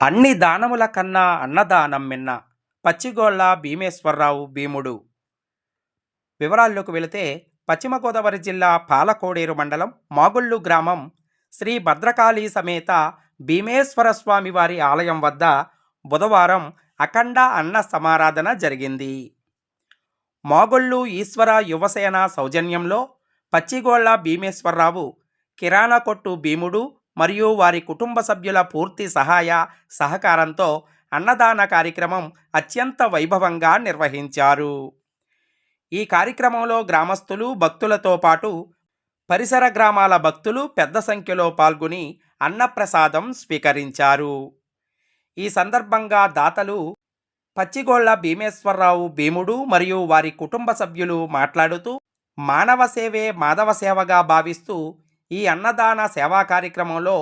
అన్ని దానముల కన్నా అన్నదానం మిన్న. పచ్చిగోళ్ళ భీమేశ్వరరావు భీముడు. వివరాల్లోకి వెళితే పశ్చిమ గోదావరి జిల్లా పాలకోడేరు మండలం మాగుళ్ళు గ్రామం శ్రీ భద్రకాళీ సమేత భీమేశ్వర స్వామి వారి ఆలయం వద్ద బుధవారం అఖండ అన్న సమారాధన జరిగింది. మాగుళ్ళు ఈశ్వర యువసేన సౌజన్యంలో పచ్చిగోళ్ళ భీమేశ్వరరావు, కిరాణా కొట్టు భీముడు మరియు వారి కుటుంబ సభ్యుల పూర్తి సహాయ సహకారంతో అన్నదాన కార్యక్రమం అత్యంత వైభవంగా నిర్వహించారు. ఈ కార్యక్రమంలో గ్రామస్తులు, భక్తులతో పాటు పరిసర గ్రామాల భక్తులు పెద్ద సంఖ్యలో పాల్గొని అన్నప్రసాదం స్వీకరించారు. ఈ సందర్భంగా దాతలు పచ్చిగోళ్ళ భీమేశ్వరరావు భీముడు మరియు వారి కుటుంబ సభ్యులు మాట్లాడుతూ, మానవ సేవే మాధవ సేవగా భావిస్తూ ఈ అన్నదాన సేవా కార్యక్రమంలో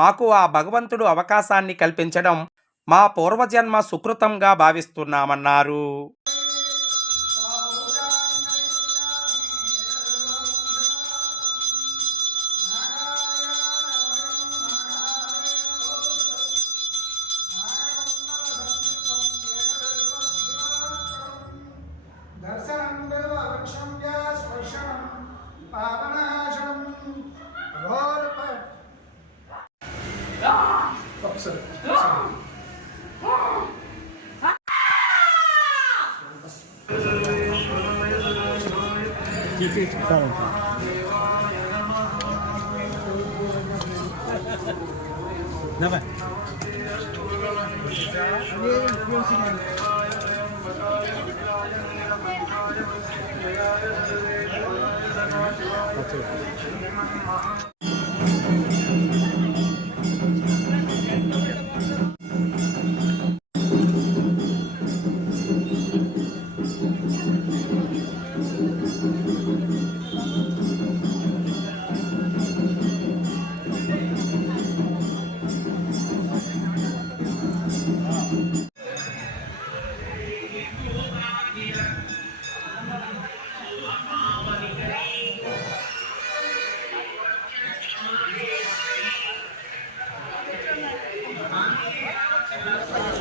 మాకు ఆ భగవంతుడు అవకాశాన్ని కల్పించడం మా పూర్వజన్మ సుకృతంగా భావిస్తున్నామన్నారు. Давай.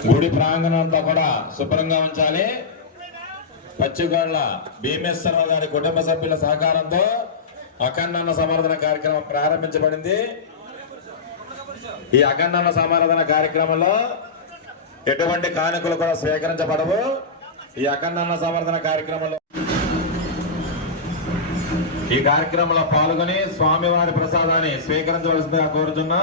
గుడి ప్రాంగణంతో కూడా శుభ్రంగా ఉంచాలి. పచ్చిగోళ్ళ భీమేశ్వరరావు గారి కుటుంబ సభ్యుల సహకారంతో అఖండ సమర్థన కార్యక్రమం ప్రారంభించబడింది. ఈ అఖండ సమారాధన కార్యక్రమంలో ఎటువంటి కానుకలు కూడా స్వీకరించబడవు. ఈ అఖండ సమర్థన కార్యక్రమంలో ఈ కార్యక్రమంలో పాల్గొని స్వామివారి ప్రసాదాన్ని స్వీకరించవలసిందిగా కోరుతున్నా.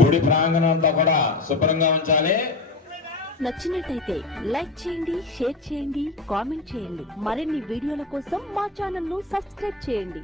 గుడి ప్రాంగణంతో కూడా శుభ్రంగా ఉంచాలి. నచ్చినట్టయితే లైక్ చేయండి, షేర్ చేయండి, కామెంట్ చేయండి. మరిన్ని వీడియోల కోసం మా ఛానల్ ను సబ్స్క్రైబ్ చేయండి.